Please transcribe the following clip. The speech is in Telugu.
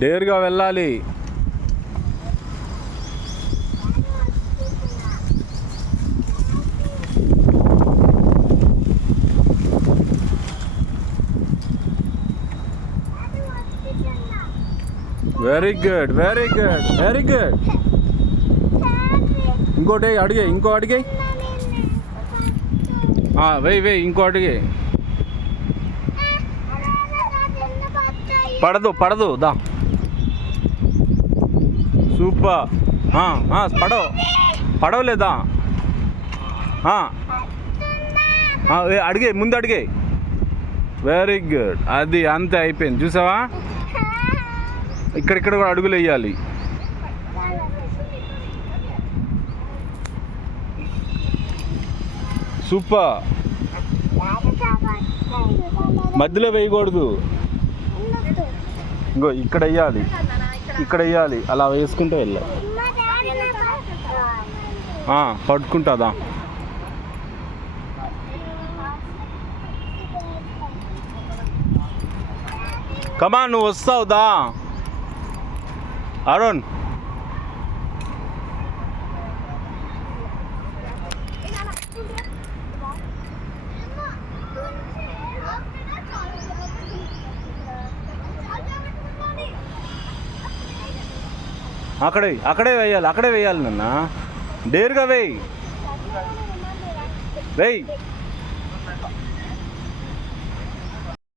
డేర్గా వెళ్ళాలి. Very good very good very good ఇంకోటి అడిగే ఇంకో అడిగే. నా వెయ్యి వెయ్యి ఇంకో అడిగే. పడదు పడదు దా. సూపర్. పడవ. పడవలేదా అడిగే ముందు అడిగే. వెరీ గుడ్ అది అంతే అయిపోయింది. చూసావా? ఇక్కడిక్కడ కూడా అడుగులు వేయాలి. సూపర్. మధ్యలో వేయకూడదు. ఇంకో ఇక్కడ వేయాలి. ఇక్కడ వేయాలి. అలా వేసుకుంటూ వెళ్ళాలి. పట్టుకుంటుందా? కమా నువ్వు వస్తావు దా అరుణ్ అక్కడే అక్కడే వేయాలి అక్కడే వేయాలి నాన్న. డేరుగా వేయి. వేయి.